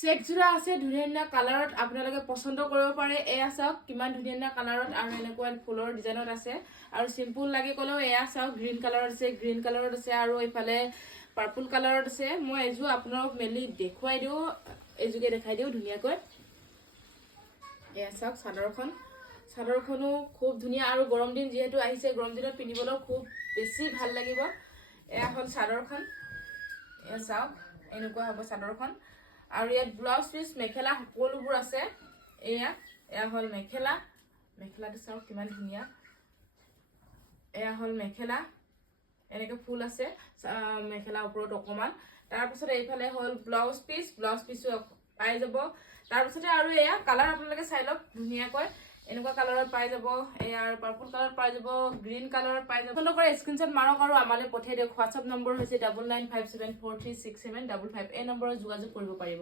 check জোৰা আছে ধুনীয়া কালাৰত আপোনালোকে পছন্দ কৰিব পাৰে এয়া চাওক কিমান ধুনীয়া কালাৰত আৰু এনেকুৱা ফুলৰ ডিজাইনত আছে আৰু সিম্পল লাগি কলেও এয়া চাওক গ্ৰীণ কালাৰত আছে আৰু এইফালে পাৰ্পল কালাৰত আছে মই এজো আপোনালোক মেলি দেখুৱাই দিও এজুকে দেখাই দিও ধুনীয়াকৈ এয়া চাওক চাদৰখনো খুব ধুনীয়া আৰু গৰম দিন যেহেতু আহিছে গৰম দিনত পিন্ধিবলৈ খুব বেছি ভাল লাগিব এয়া হল চাদৰখন এয়া চাওক এনেকুৱা হ'ব চাদৰখন আৰু ইয়াত ব্লাউজ পিস মেখেলা সকলোবোৰ আছে এয়া হল মেখেলাটো চাওক কিমান ধুনীয়া এয়া হল মেখেলা এনেকে ফুল আছে মেখেলা ওপৰত অকমান তাৰ পিছত এইফালে হল ব্লাউজ পিসো পাই যাব তাৰ পিছতে আৰু এয়া কালাৰ আপোনালোকে চাই লওক ধুনীয়াকৈ এনেকুৱা কালাৰত পাই যাব এয়া পাৰ্পল কালাৰ পাই যাব গ্ৰীণ কালাৰত পাই যাব আপোনালোকৰ স্ক্ৰিনশ্বট মাৰক আৰু আমালৈ পঠাই দিয়ক WhatsApp নম্বৰ হৈছে 9957436755 এই নম্বৰত যোগাযোগ কৰিব পাৰিব